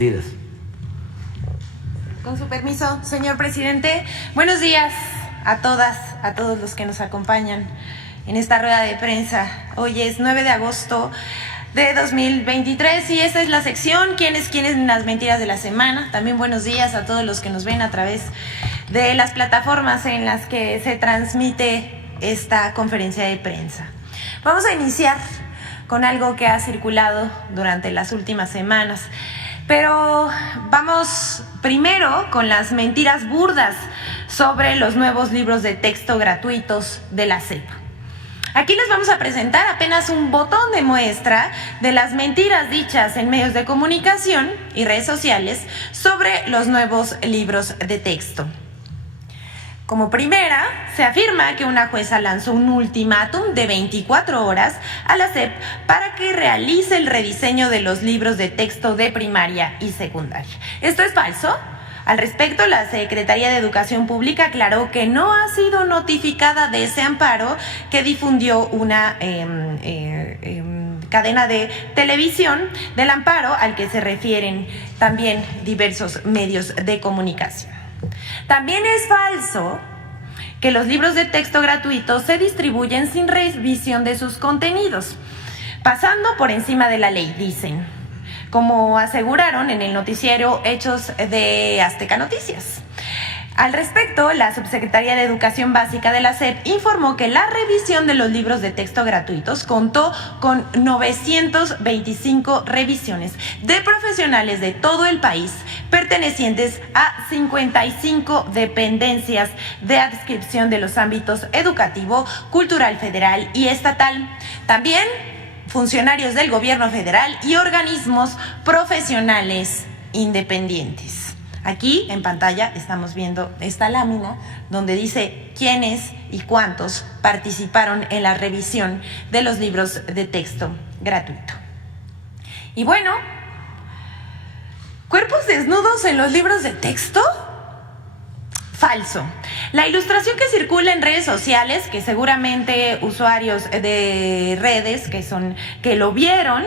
Mentiras. Con su permiso, señor presidente, buenos días a todas, a todos los que nos acompañan en esta rueda de prensa. Hoy es 9 de agosto de 2023 y esta es la sección ¿Quiénes las mentiras de la semana? También buenos días a todos los que nos ven a través de las plataformas en las que se transmite esta conferencia de prensa. Vamos a iniciar con algo que ha circulado durante las últimas semanas, pero vamos primero con las mentiras burdas sobre los nuevos libros de texto gratuitos de la SEP. Aquí les vamos a presentar apenas un botón de muestra de las mentiras dichas en medios de comunicación y redes sociales sobre los nuevos libros de texto. Como primera, se afirma que una jueza lanzó un ultimátum de 24 horas a la SEP para que realice el rediseño de los libros de texto de primaria y secundaria. ¿Esto es falso? Al respecto, la Secretaría de Educación Pública aclaró que no ha sido notificada de ese amparo que difundió una cadena de televisión, del amparo al que se refieren también diversos medios de comunicación. También es falso que los libros de texto gratuitos se distribuyen sin revisión de sus contenidos, pasando por encima de la ley, dicen, como aseguraron en el noticiero Hechos de Azteca Noticias. Al respecto, la Subsecretaría de Educación Básica de la SEP informó que la revisión de los libros de texto gratuitos contó con 925 revisiones de profesionales de todo el país pertenecientes a 55 dependencias de adscripción de los ámbitos educativo, cultural federal y estatal. También funcionarios del gobierno federal y organismos profesionales independientes. Aquí en pantalla estamos viendo esta lámina donde dice quiénes y cuántos participaron en la revisión de los libros de texto gratuito. Y bueno, ¿cuerpos desnudos en los libros de texto? Falso. La ilustración que circula en redes sociales, que seguramente usuarios de redes que lo vieron,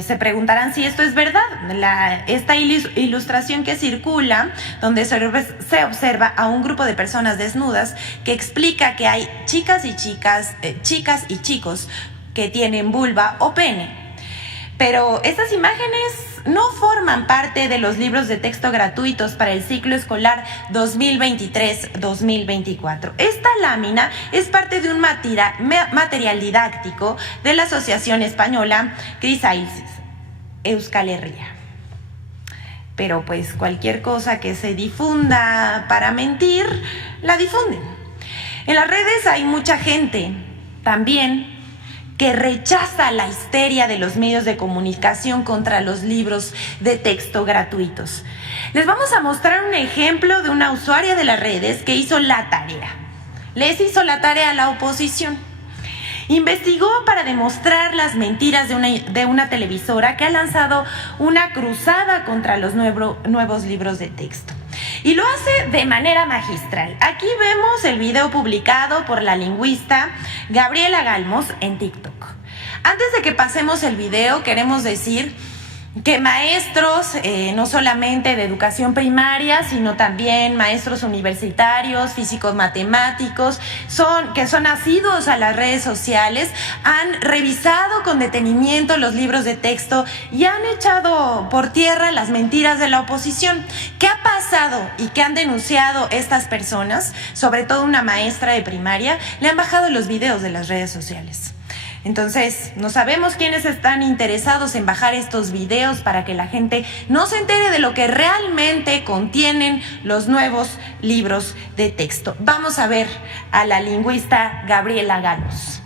se preguntarán si esto es verdad. Esta ilustración que circula, donde se observa a un grupo de personas desnudas, que explica que hay chicas y chicos que tienen vulva o pene. Pero estas imágenes no forman parte de los libros de texto gratuitos para el ciclo escolar 2023-2024. Esta lámina es parte de un material didáctico de la Asociación Española Crisaisis Euskal Herria. Pero pues cualquier cosa que se difunda para mentir, la difunden. En las redes hay mucha gente también que rechaza la histeria de los medios de comunicación contra los libros de texto gratuitos. Les vamos a mostrar un ejemplo de una usuaria de las redes que hizo la tarea. Les hizo la tarea a la oposición. Investigó para demostrar las mentiras de una televisora que ha lanzado una cruzada contra los nuevos libros de texto. Y lo hace de manera magistral. Aquí vemos el video publicado por la lingüista Gabriela Galmos en TikTok. Antes de que pasemos el video, queremos decir que maestros, no solamente de educación primaria, sino también maestros universitarios, físicos matemáticos, que son asiduos a las redes sociales, han revisado con detenimiento los libros de texto y han echado por tierra las mentiras de la oposición. ¿Qué ha pasado y qué han denunciado estas personas? Sobre todo una maestra de primaria, le han bajado los videos de las redes sociales. Entonces, no sabemos quiénes están interesados en bajar estos videos para que la gente no se entere de lo que realmente contienen los nuevos libros de texto. Vamos a ver a la lingüista Gabriela Galmos.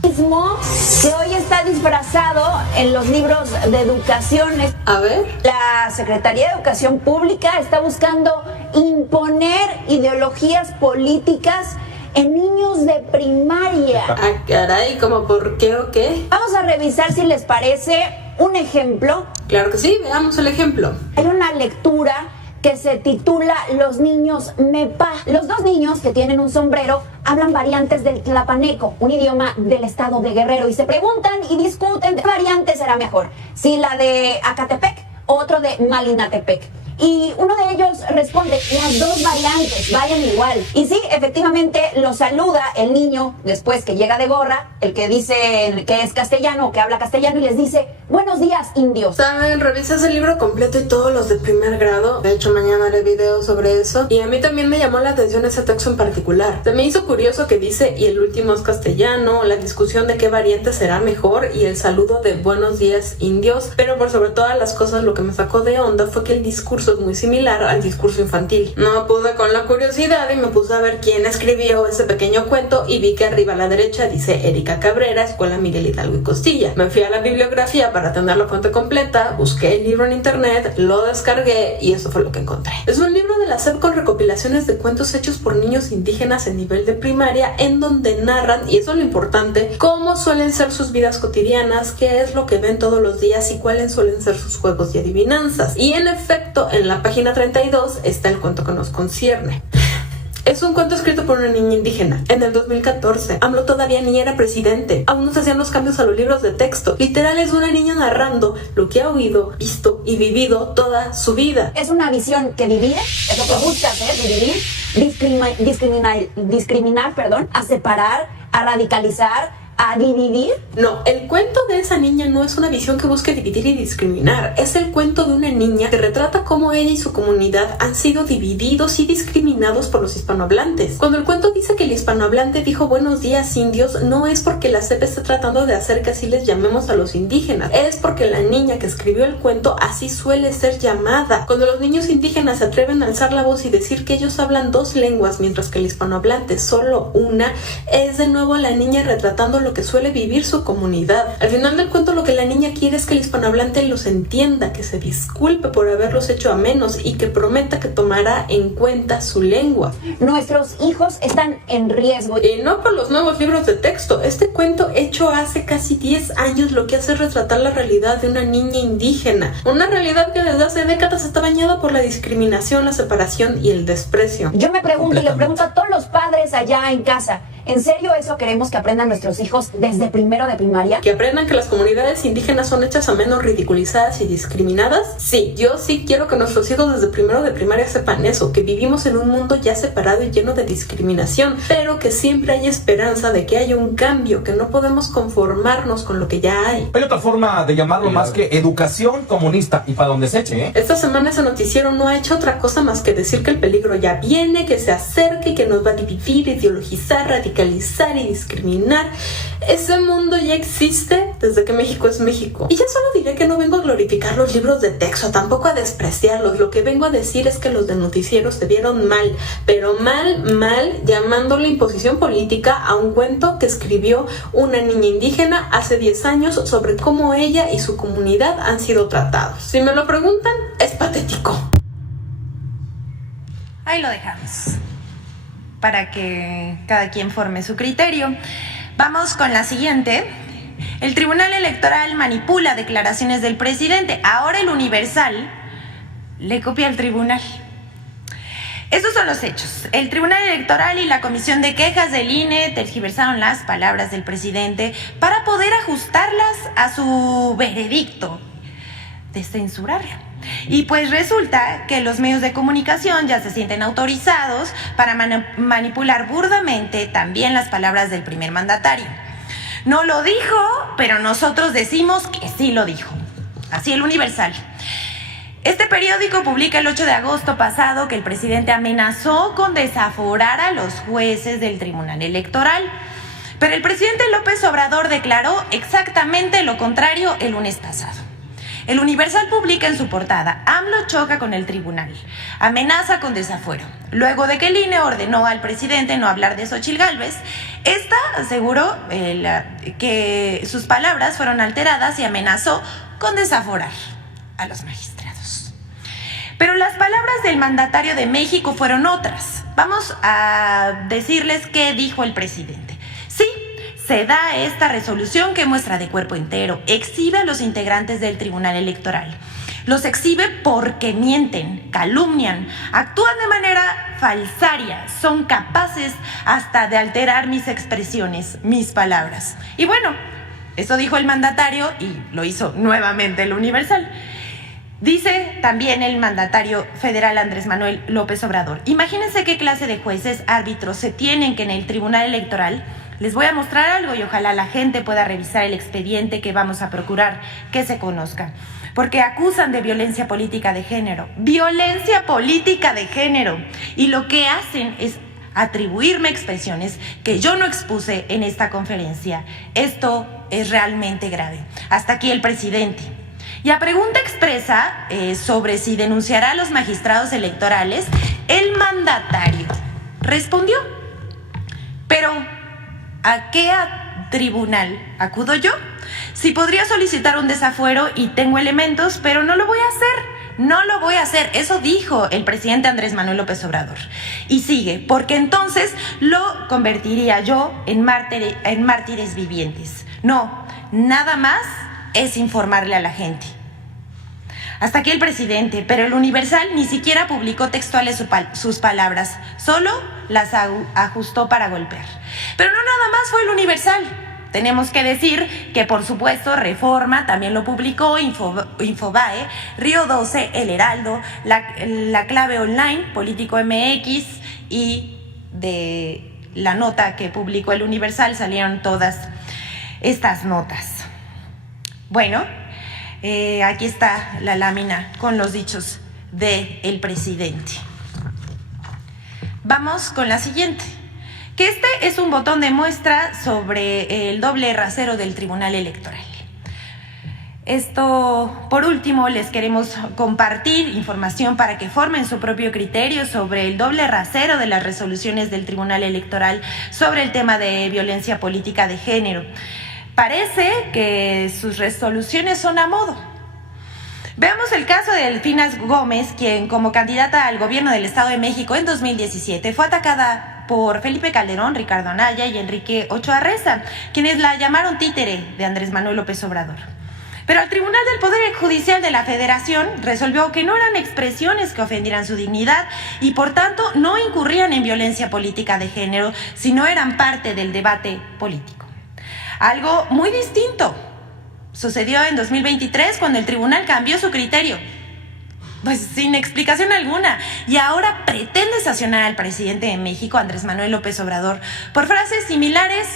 Que hoy está disfrazado en los libros de educación. A ver. La Secretaría de Educación Pública está buscando imponer ideologías políticas en niños de primaria. Ah, caray, ¿cómo por qué o qué? Vamos a revisar si les parece un ejemplo. Claro que sí, veamos el ejemplo. Hay una lectura que se titula Los niños Mepa. Los dos niños que tienen un sombrero hablan variantes del tlapaneco, un idioma del estado de Guerrero, y se preguntan y discuten qué variante será mejor, si la de Acatepec otro de Malinatepec. Y uno de ellos responde, las dos variantes, vayan igual. Y sí, efectivamente lo saluda el niño después que llega de gorra, el que dice que es castellano, que habla castellano, y les dice, buenos días, indios. ¿Saben? Revisas el libro completo y todos los de primer grado. De hecho, mañana haré video sobre eso. Y a mí también me llamó la atención ese texto en particular. Se me hizo curioso que dice, y el último es castellano, la discusión de qué variante será mejor y el saludo de buenos días, indios. Pero por sobre todas las cosas, lo que me sacó de onda fue que el discurso es muy similar al discurso infantil. No pude con la curiosidad y me puse a ver quién escribió ese pequeño cuento y vi que arriba a la derecha dice Erika Cabrera, Escuela Miguel Hidalgo y Costilla. Me fui a la bibliografía para tener la fuente completa, busqué el libro en internet, lo descargué y eso fue lo que encontré. Es un libro de la SEP con recopilaciones de cuentos hechos por niños indígenas en nivel de primaria, en donde narran, y eso es lo importante, cómo suelen ser sus vidas cotidianas, qué es lo que ven todos los días y cuáles suelen ser sus juegos y adivinanzas. Y en efecto, en la página 32 está el cuento que nos concierne. Es un cuento escrito por una niña indígena. En el 2014, AMLO todavía ni era presidente. Aún no se hacían los cambios a los libros de texto. Literal es una niña narrando lo que ha oído, visto y vivido toda su vida. Es una visión que divide, es lo que busca hacer, dividir, discriminar, a separar, a radicalizar, a dividir. No, el cuento de esa niña no es una visión que busque dividir y discriminar. Es el cuento de una niña que retrata cómo ella y su comunidad han sido divididos y discriminados por los hispanohablantes. Cuando el cuento dice que el hispanohablante dijo buenos días, indios, no es porque la SEP esté tratando de hacer que así les llamemos a los indígenas. Es porque la niña que escribió el cuento así suele ser llamada. Cuando los niños indígenas se atreven a alzar la voz y decir que ellos hablan dos lenguas mientras que el hispanohablante solo una, es de nuevo la niña retratando lo que suele vivir su comunidad. Al final del cuento lo que la niña quiere es que el hispanohablante los entienda, que se disculpe por haberlos hecho a menos y que prometa que tomará en cuenta su lengua. Nuestros hijos están en riesgo. Y no por los nuevos libros de texto. Este cuento hecho hace casi 10 años lo que hace es retratar la realidad de una niña indígena. Una realidad que desde hace décadas está bañada por la discriminación, la separación y el desprecio. Yo me pregunto y le pregunto a todos los padres allá en casa, ¿en serio eso queremos que aprendan nuestros hijos desde primero de primaria? ¿Que aprendan que las comunidades indígenas son hechas a menos, ridiculizadas y discriminadas? Sí, yo sí quiero que nuestros hijos desde primero de primaria sepan eso, que vivimos en un mundo ya separado y lleno de discriminación, pero que siempre hay esperanza de que haya un cambio, que no podemos conformarnos con lo que ya hay. Hay otra forma de llamarlo más que educación comunista, y para donde se eche, ¿eh? Esta semana ese noticiero no ha hecho otra cosa más que decir que el peligro ya viene, que se acerca y que nos va a dividir, ideologizar, radicalizar y discriminar. Ese mundo ya existe desde que México es México. Y ya solo diré que no vengo a glorificar los libros de texto, tampoco a despreciarlos. Lo que vengo a decir es que los de noticieros se vieron mal, pero mal, llamándole imposición política a un cuento que escribió una niña indígena hace 10 años sobre cómo ella y su comunidad han sido tratados. Si me lo preguntan, es patético. Ahí lo dejamos, para que cada quien forme su criterio. Vamos con la siguiente. El Tribunal Electoral manipula declaraciones del presidente. Ahora el Universal le copia al tribunal. Estos son los hechos. El Tribunal Electoral y la Comisión de Quejas del INE tergiversaron las palabras del presidente para poder ajustarlas a su veredicto de censurarlo. Y pues resulta que los medios de comunicación ya se sienten autorizados para manipular burdamente también las palabras del primer mandatario. No lo dijo, pero nosotros decimos que sí lo dijo. Así el Universal. Este periódico publica el 8 de agosto pasado que el presidente amenazó con desaforar a los jueces del Tribunal Electoral. Pero el presidente López Obrador declaró exactamente lo contrario el lunes pasado. El Universal publica en su portada: AMLO choca con el tribunal, amenaza con desafuero. Luego de que el INE ordenó al presidente no hablar de Xóchitl Gálvez, esta aseguró que sus palabras fueron alteradas y amenazó con desaforar a los magistrados. Pero las palabras del mandatario de México fueron otras. Vamos a decirles qué dijo el presidente. Sí, se da esta resolución que muestra de cuerpo entero, exhibe a los integrantes del Tribunal Electoral. Los exhibe porque mienten, calumnian, actúan de manera falsaria, son capaces hasta de alterar mis expresiones, mis palabras. Y bueno, eso dijo el mandatario y lo hizo nuevamente el Universal. Dice también el mandatario federal Andrés Manuel López Obrador: imagínense qué clase de jueces, árbitros se tienen que en el Tribunal Electoral. Les voy a mostrar algo y ojalá la gente pueda revisar el expediente que vamos a procurar que se conozca. Porque acusan de violencia política de género. ¡Violencia política de género! Y lo que hacen es atribuirme expresiones que yo no expuse en esta conferencia. Esto es realmente grave. Hasta aquí el presidente. Y a pregunta expresa sobre si denunciará a los magistrados electorales, el mandatario respondió: pero ¿a qué tribunal acudo yo? Sí, podría solicitar un desafuero y tengo elementos, pero no lo voy a hacer. No lo voy a hacer. Eso dijo el presidente Andrés Manuel López Obrador. Y sigue: porque entonces lo convertiría yo en mártires vivientes. No, nada más es informarle a la gente. Hasta aquí el presidente, pero el Universal ni siquiera publicó textuales sus palabras, solo las ajustó para golpear. Pero no nada más fue el Universal. Tenemos que decir que, por supuesto, Reforma también lo publicó, Infobae, Río 12, El Heraldo, La Clave Online, Político MX, y de la nota que publicó el Universal salieron todas estas notas. Bueno, aquí está la lámina con los dichos del presidente. Vamos con la siguiente. Que este es un botón de muestra sobre el doble rasero del Tribunal Electoral. Esto, por último, les queremos compartir información para que formen su propio criterio sobre el doble rasero de las resoluciones del Tribunal Electoral sobre el tema de violencia política de género. Parece que sus resoluciones son a modo. Veamos el caso de Delfina Gómez, quien como candidata al gobierno del Estado de México en 2017 fue atacada por Felipe Calderón, Ricardo Anaya y Enrique Ochoa Reza, quienes la llamaron títere de Andrés Manuel López Obrador. Pero el Tribunal del Poder Judicial de la Federación resolvió que no eran expresiones que ofendieran su dignidad y por tanto no incurrían en violencia política de género, sino eran parte del debate político. Algo muy distinto sucedió en 2023 cuando el tribunal cambió su criterio, pues sin explicación alguna, y ahora pretende sancionar al presidente de México, Andrés Manuel López Obrador, por frases similares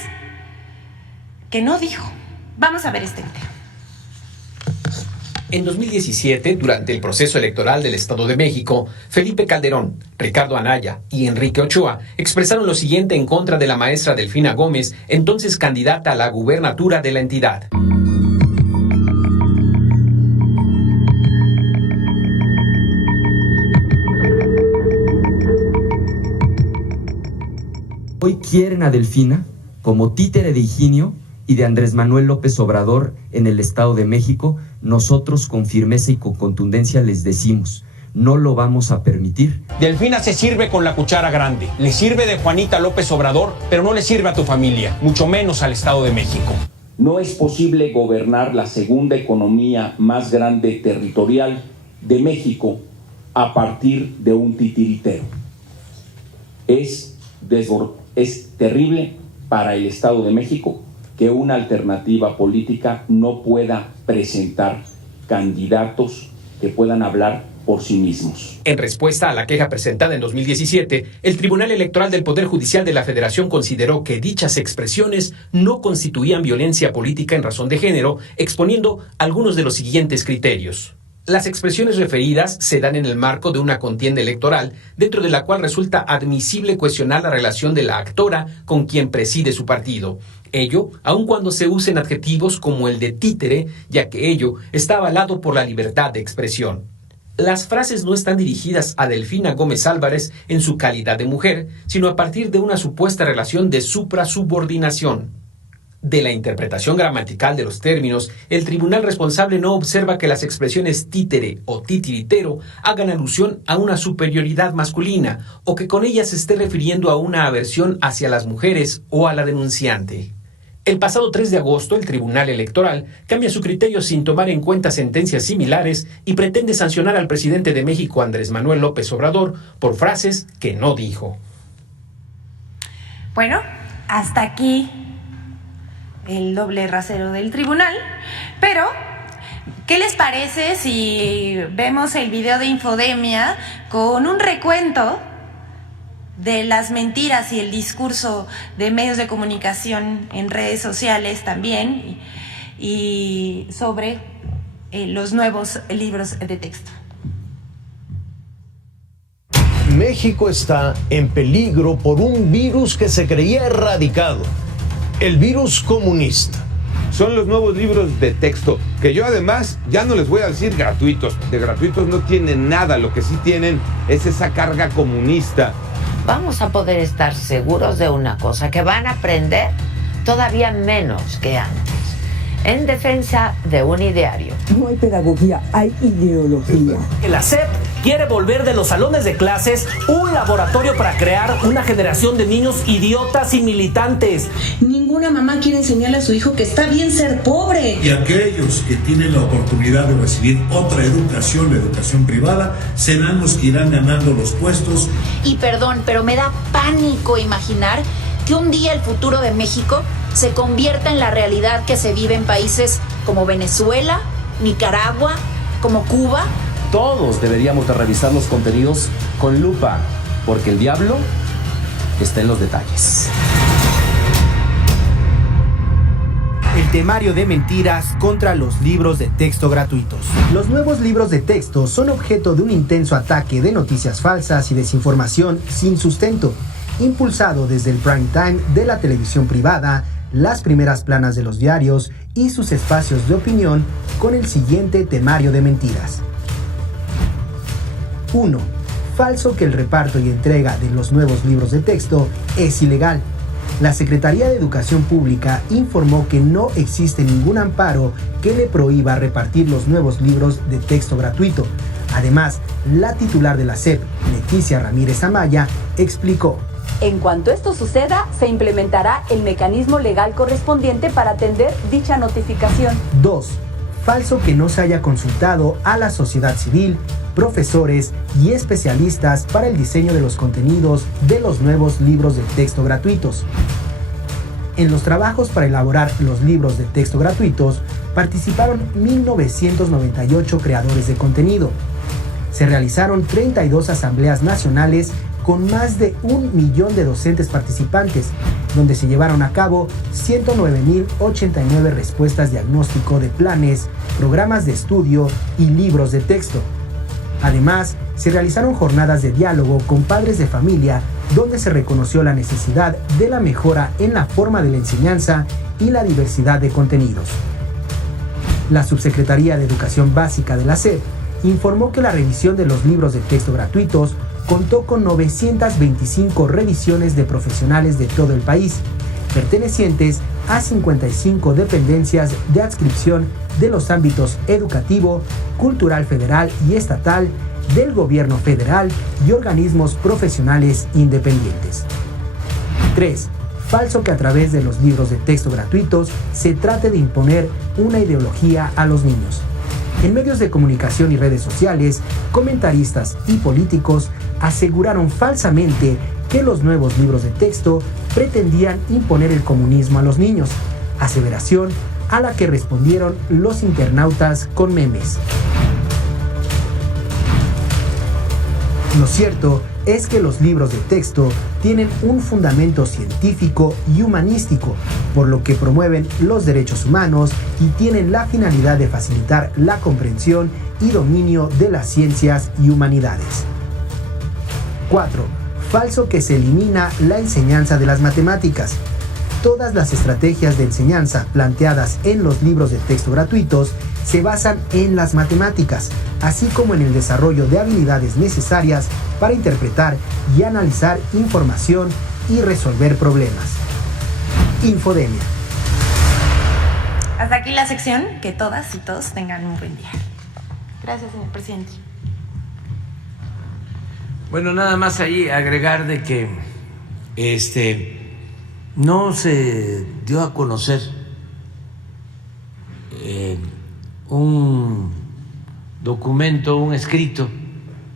que no dijo. Vamos a ver este video. En 2017, durante el proceso electoral del Estado de México, Felipe Calderón, Ricardo Anaya y Enrique Ochoa expresaron lo siguiente en contra de la maestra Delfina Gómez, entonces candidata a la gubernatura de la entidad. Hoy quieren a Delfina como títere de Higinio y de Andrés Manuel López Obrador en el Estado de México. Nosotros con firmeza y con contundencia les decimos: no lo vamos a permitir. Delfina se sirve con la cuchara grande. Le sirve de Juanita López Obrador, pero no le sirve a tu familia, mucho menos al Estado de México. No es posible gobernar la segunda economía más grande territorial de México a partir de un titiritero. Es terrible para el Estado de México que una alternativa política no pueda presentar candidatos que puedan hablar por sí mismos. En respuesta a la queja presentada en 2017, el Tribunal Electoral del Poder Judicial de la Federación consideró que dichas expresiones no constituían violencia política en razón de género, exponiendo algunos de los siguientes criterios. Las expresiones referidas se dan en el marco de una contienda electoral, dentro de la cual resulta admisible cuestionar la relación de la actora con quien preside su partido. Ello, aun cuando se usen adjetivos como el de títere, ya que ello está avalado por la libertad de expresión. Las frases no están dirigidas a Delfina Gómez Álvarez en su calidad de mujer, sino a partir de una supuesta relación de suprasubordinación. De la interpretación gramatical de los términos, el tribunal responsable no observa que las expresiones títere o titiritero hagan alusión a una superioridad masculina o que con ellas se esté refiriendo a una aversión hacia las mujeres o a la denunciante. El pasado 3 de agosto, el Tribunal Electoral cambia su criterio sin tomar en cuenta sentencias similares y pretende sancionar al presidente de México, Andrés Manuel López Obrador, por frases que no dijo. Bueno, hasta aquí el doble rasero del tribunal, pero ¿Qué les parece si vemos el video de Infodemia con un recuento de las mentiras y el discurso de medios de comunicación en redes sociales también y sobre los nuevos libros de texto? México está en peligro por un virus que se creía erradicado, el virus comunista. Son los nuevos libros de texto, que yo además ya no les voy a decir gratuitos. De gratuitos no tienen nada, lo que sí tienen es esa carga comunista. Vamos a poder estar seguros de una cosa, que van a aprender todavía menos que antes, en defensa de un ideario. No hay pedagogía, hay ideología. La SEP quiere volver de los salones de clases un laboratorio para crear una generación de niños idiotas y militantes. Ninguna mamá quiere enseñarle a su hijo que está bien ser pobre. Y aquellos que tienen la oportunidad de recibir otra educación, la educación privada, serán los que irán ganando los puestos. Y perdón, pero me da pánico imaginar que un día el futuro de México se convierta en la realidad que se vive en países como Venezuela, Nicaragua, como Cuba. Todos deberíamos de revisar los contenidos con lupa, porque el diablo está en los detalles. El temario de mentiras contra los libros de texto gratuitos. Los nuevos libros de texto son objeto de un intenso ataque de noticias falsas y desinformación sin sustento, impulsado desde el prime time de la televisión privada, las primeras planas de los diarios y sus espacios de opinión con el siguiente temario de mentiras. 1. Falso que el reparto y entrega de los nuevos libros de texto es ilegal. La Secretaría de Educación Pública informó que no existe ningún amparo que le prohíba repartir los nuevos libros de texto gratuito. Además, la titular de la SEP, Leticia Ramírez Amaya, explicó: en cuanto esto suceda, se implementará el mecanismo legal correspondiente para atender dicha notificación. 2. Falso que no se haya consultado a la sociedad civil, profesores y especialistas para el diseño de los contenidos de los nuevos libros de texto gratuitos. En los trabajos para elaborar los libros de texto gratuitos participaron 1.998 creadores de contenido. Se realizaron 32 asambleas nacionales con más de 1 millón de docentes participantes, donde se llevaron a cabo 109.089 respuestas diagnóstico de planes, programas de estudio y libros de texto. Además, se realizaron jornadas de diálogo con padres de familia, donde se reconoció la necesidad de la mejora en la forma de la enseñanza y la diversidad de contenidos. La Subsecretaría de Educación Básica de la SEP informó que la revisión de los libros de texto gratuitos contó con 925 revisiones de profesionales de todo el país, pertenecientes a 55 dependencias de adscripción de los ámbitos educativo, cultural federal y estatal, del gobierno federal y organismos profesionales independientes. 3. Falso que a través de los libros de texto gratuitos se trate de imponer una ideología a los niños. En medios de comunicación y redes sociales, comentaristas y políticos aseguraron falsamente que los nuevos libros de texto pretendían imponer el comunismo a los niños, aseveración a la que respondieron los internautas con memes. Lo cierto es que los libros de texto tienen un fundamento científico y humanístico, por lo que promueven los derechos humanos y tienen la finalidad de facilitar la comprensión y dominio de las ciencias y humanidades. 4. Falso que se elimina la enseñanza de las matemáticas. Todas las estrategias de enseñanza planteadas en los libros de texto gratuitos se basan en las matemáticas, así como en el desarrollo de habilidades necesarias para interpretar y analizar información y resolver problemas. Infodemia. Hasta aquí la sección. Que todas y todos tengan un buen día. Gracias, señor presidente. Bueno, nada más ahí agregar de que no se dio a conocer un documento, un escrito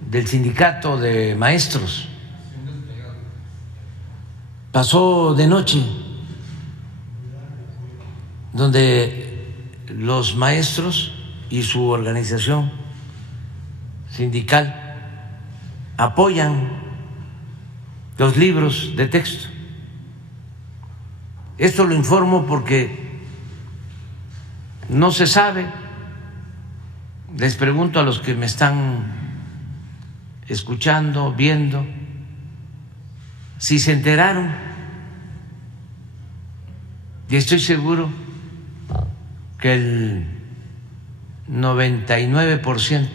del sindicato de maestros. Pasó de noche, donde los maestros y su organización sindical apoyan los libros de texto. Esto lo informo porque no se sabe. Les pregunto a los que me están escuchando, viendo, si se enteraron. Y estoy seguro que el 99%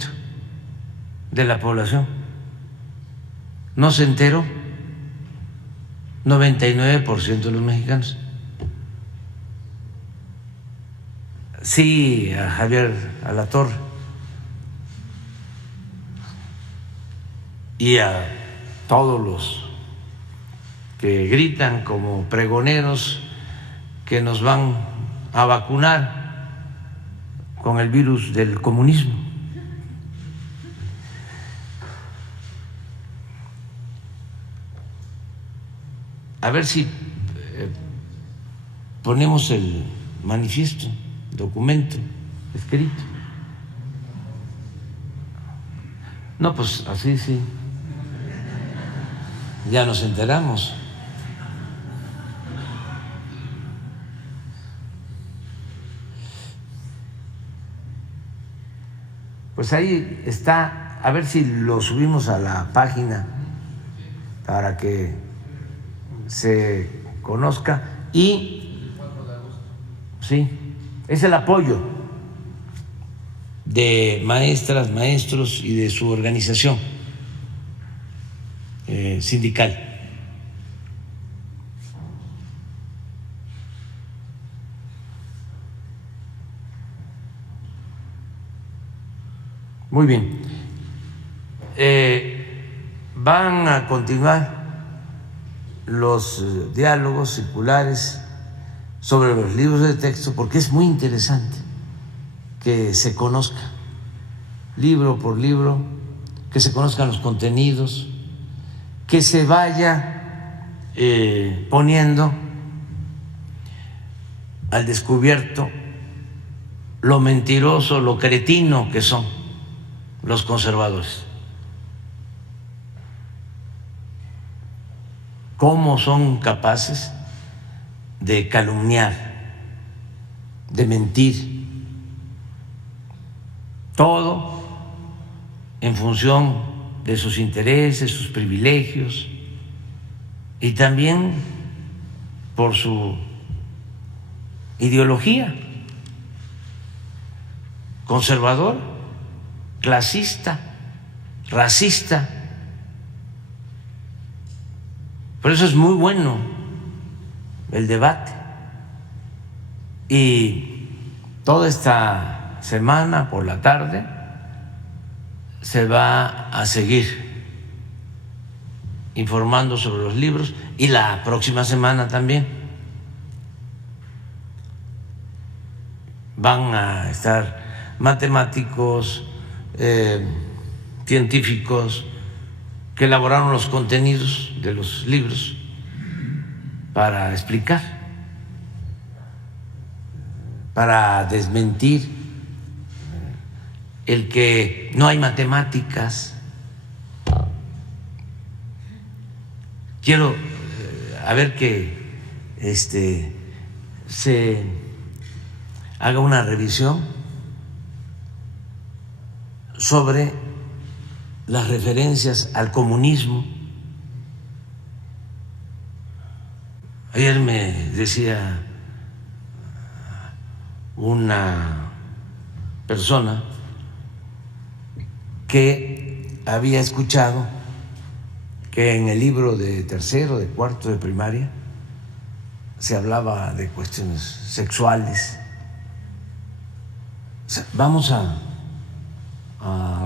de la población no se enteró, 99% de los mexicanos. Sí, a Javier Alatorre y a todos los que gritan como pregoneros que nos van a vacunar con el virus del comunismo. A ver si ponemos el manifiesto, documento escrito. No, pues así sí. Ya nos enteramos. Pues ahí está, a ver si lo subimos a la página para que se conozca. Y sí, es el apoyo de maestras, maestros y de su organización sindical. Muy bien. Van a continuar los diálogos circulares sobre los libros de texto, porque es muy interesante que se conozca libro por libro, que se conozcan los contenidos, que se vaya poniendo al descubierto lo mentiroso, lo cretino que son los conservadores. Cómo son capaces de calumniar, de mentir, todo en función de sus intereses, sus privilegios, y también por su ideología conservadora, clasista, racista. Por eso es muy bueno el debate. Y toda esta semana por la tarde se va a seguir informando sobre los libros, y la próxima semana también van a estar matemáticos, científicos que elaboraron los contenidos de los libros para explicar, para desmentir el que no hay matemáticas. Quiero a ver que se haga una revisión sobre las referencias al comunismo. Ayer me decía una persona que había escuchado que en el libro de tercero, de cuarto de primaria se hablaba de cuestiones sexuales. O sea, vamos a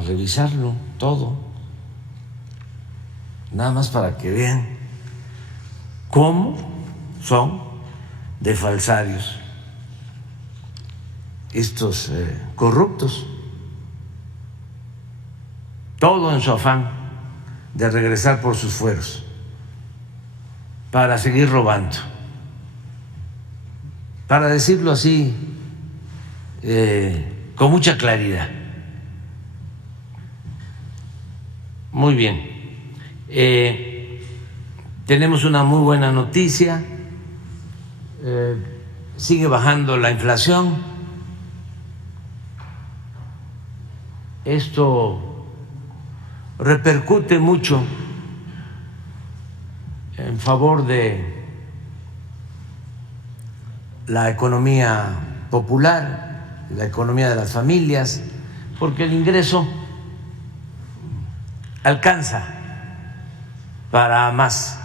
revisarlo todo, nada más para que vean cómo son de falsarios estos corruptos, todo en su afán de regresar por sus fueros para seguir robando. Para decirlo así con mucha claridad. Muy bien. Tenemos una muy buena noticia. Sigue bajando la inflación. Esto repercute mucho en favor de la economía popular, la economía de las familias, porque el ingreso alcanza para más.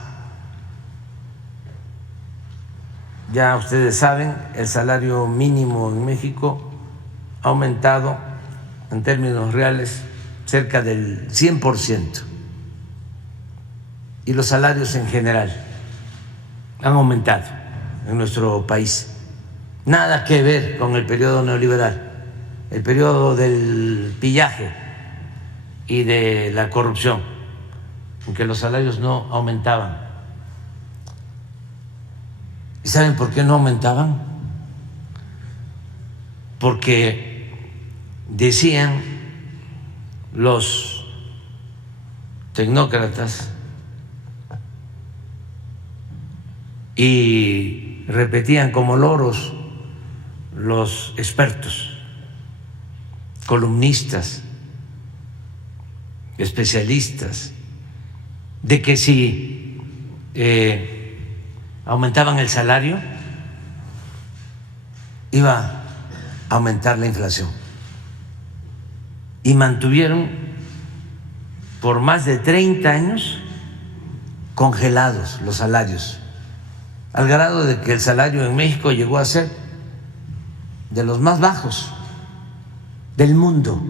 Ya ustedes saben, el salario mínimo en México ha aumentado en términos reales cerca del 100%, y los salarios en general han aumentado en nuestro país. Nada que ver con el periodo neoliberal, el periodo del pillaje y de la corrupción, en que los salarios no aumentaban. ¿Y saben por qué no aumentaban? Porque decían los tecnócratas y repetían como loros los expertos, columnistas, especialistas, de que si aumentaban el salario, iba a aumentar la inflación. Y mantuvieron por más de 30 años congelados los salarios, al grado de que el salario en México llegó a ser de los más bajos del mundo.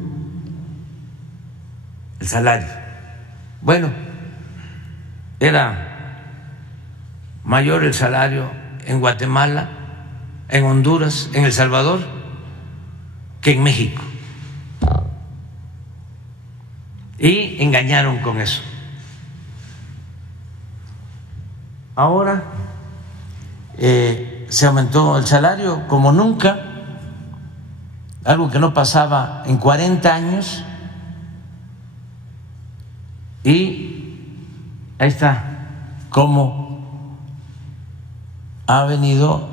El salario. Bueno, era mayor el salario en Guatemala, en Honduras, en El Salvador, que en México. Y engañaron con eso. Ahora se aumentó el salario como nunca, algo que no pasaba en 40 años, y ahí está cómo ha venido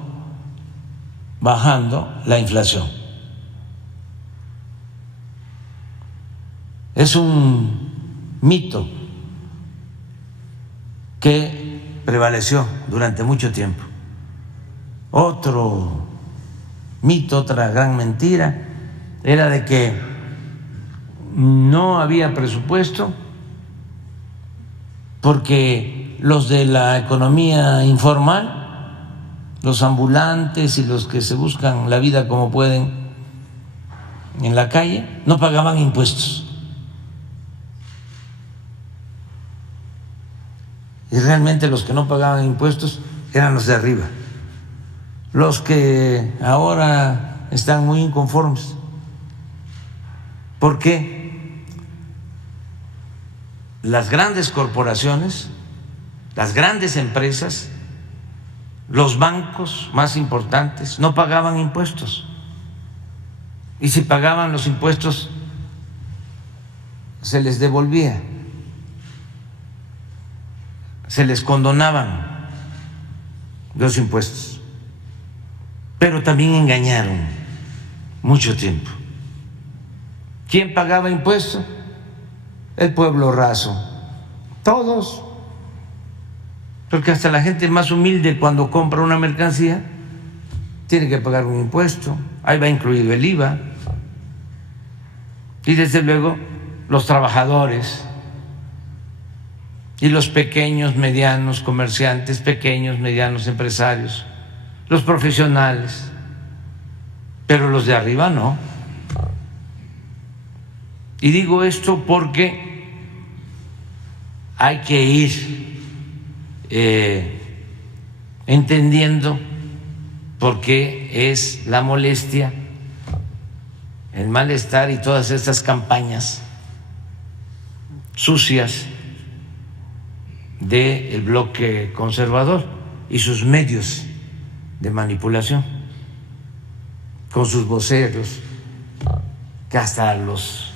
bajando la inflación. Es un mito que prevaleció durante mucho tiempo. Otro mito, otra gran mentira, era de que no había presupuesto porque los de la economía informal, los ambulantes y los que se buscan la vida como pueden en la calle, no pagaban impuestos. Y realmente los que no pagaban impuestos eran los de arriba, los que ahora están muy inconformes. ¿Por qué? Las grandes corporaciones, las grandes empresas, los bancos más importantes no pagaban impuestos, y si pagaban los impuestos se les devolvía, se les condonaban los impuestos, pero también engañaron mucho tiempo. ¿Quién pagaba impuestos? El pueblo raso, todos. Porque hasta la gente más humilde, cuando compra una mercancía, tiene que pagar un impuesto. Ahí va incluido el IVA. Y desde luego los trabajadores y los pequeños, medianos comerciantes, pequeños, medianos empresarios, los profesionales, pero los de arriba no. Y digo esto porque hay que ir entendiendo por qué es la molestia, el malestar y todas estas campañas sucias del bloque conservador y sus medios de manipulación, con sus voceros, que hasta los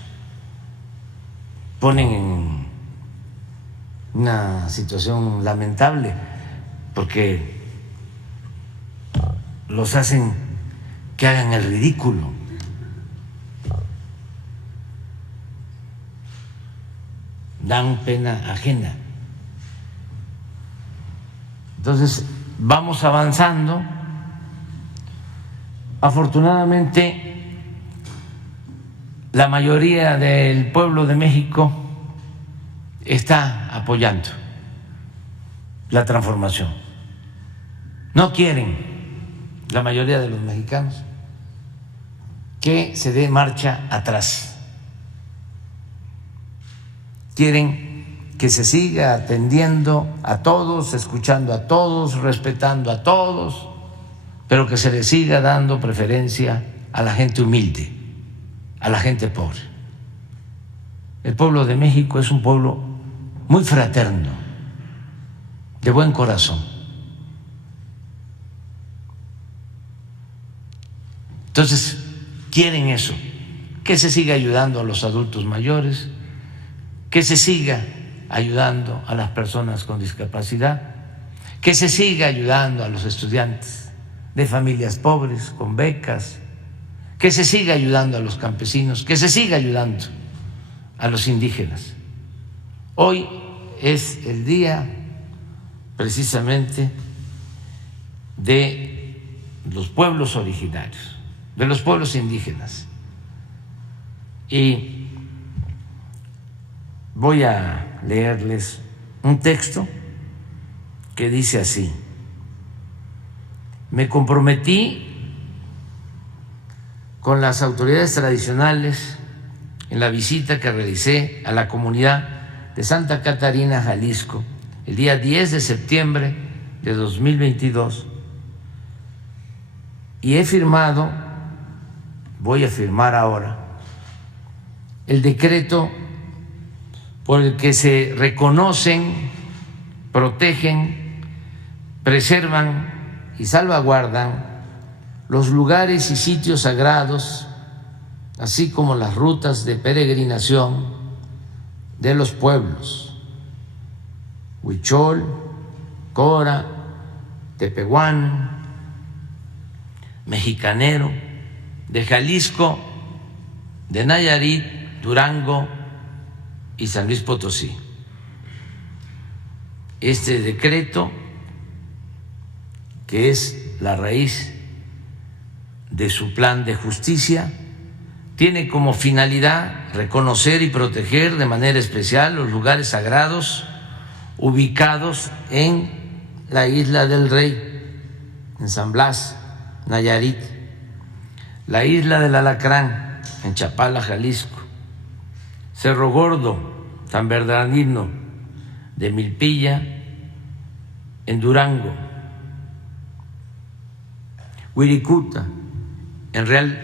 ponen en una situación lamentable, porque los hacen que hagan el ridículo. Dan pena ajena. Entonces, vamos avanzando. Afortunadamente, la mayoría del pueblo de México está apoyando la transformación. No quieren, la mayoría de los mexicanos, que se dé marcha atrás. Quieren que se siga atendiendo a todos, escuchando a todos, respetando a todos, pero que se le siga dando preferencia a la gente humilde, a la gente pobre. El pueblo de México es un pueblo muy fraterno, de buen corazón. Entonces, quieren eso, que se siga ayudando a los adultos mayores, que se siga ayudando a las personas con discapacidad, que se siga ayudando a los estudiantes de familias pobres con becas, que se siga ayudando a los campesinos, que se siga ayudando a los indígenas. Hoy es el día precisamente de los pueblos originarios, de los pueblos indígenas. Y voy a leerles un texto que dice así: me comprometí con las autoridades tradicionales en la visita que realicé a la comunidad de Santa Catarina, Jalisco, el día 10 de septiembre de 2022, y he firmado, voy a firmar ahora, el decreto por el que se reconocen, protegen, preservan y salvaguardan los lugares y sitios sagrados, así como las rutas de peregrinación de los pueblos Huichol, Cora, Tepehuán, Mexicanero, de Jalisco, de Nayarit, Durango y San Luis Potosí. Este decreto, que es la raíz de su plan de justicia, tiene como finalidad reconocer y proteger de manera especial los lugares sagrados ubicados en la Isla del Rey, en San Blas, Nayarit, la Isla del Alacrán, en Chapala, Jalisco, Cerro Gordo, San Bernardino de Milpilla, en Durango, Huiricuta, en Real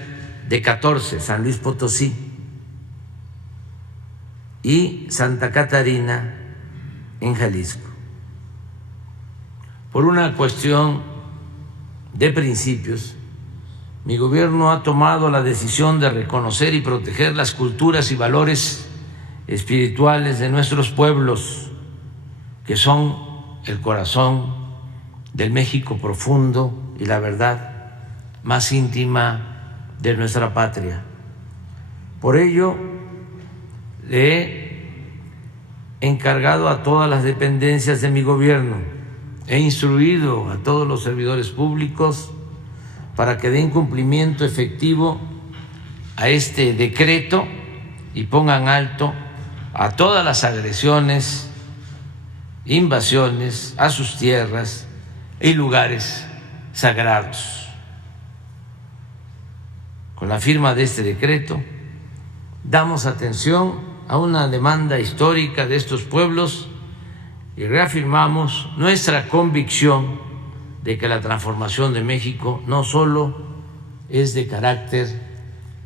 de 14, San Luis Potosí, y Santa Catarina, en Jalisco. Por una cuestión de principios, mi gobierno ha tomado la decisión de reconocer y proteger las culturas y valores espirituales de nuestros pueblos, que son el corazón del México profundo y la verdad más íntima de nuestra patria. Por ello, le he encargado a todas las dependencias de mi gobierno, he instruido a todos los servidores públicos para que den cumplimiento efectivo a este decreto y pongan alto a todas las agresiones, invasiones a sus tierras y lugares sagrados. Con la firma de este decreto, damos atención a una demanda histórica de estos pueblos y reafirmamos nuestra convicción de que la transformación de México no solo es de carácter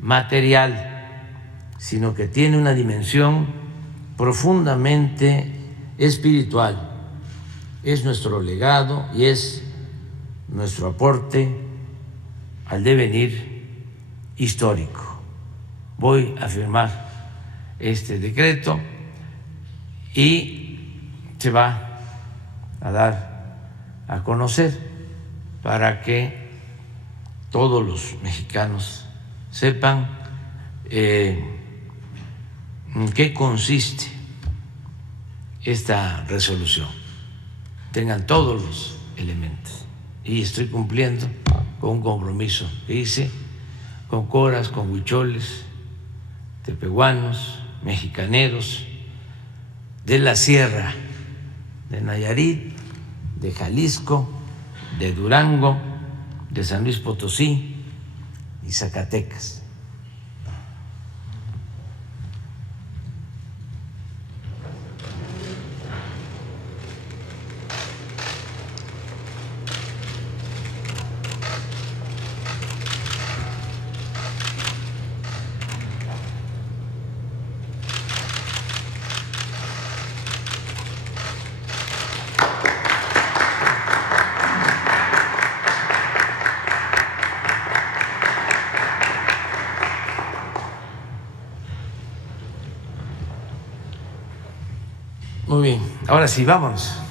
material, sino que tiene una dimensión profundamente espiritual. Es nuestro legado y es nuestro aporte al devenir histórico. voy a firmar este decreto y se va a dar a conocer para que todos los mexicanos sepan en qué consiste esta resolución, tengan todos los elementos. Y estoy cumpliendo con un compromiso que hice con coras, con huicholes, tepehuanos, mexicaneros de la sierra de Nayarit, de Jalisco, de Durango, de San Luis Potosí y Zacatecas. Muy bien, ahora sí, vámonos.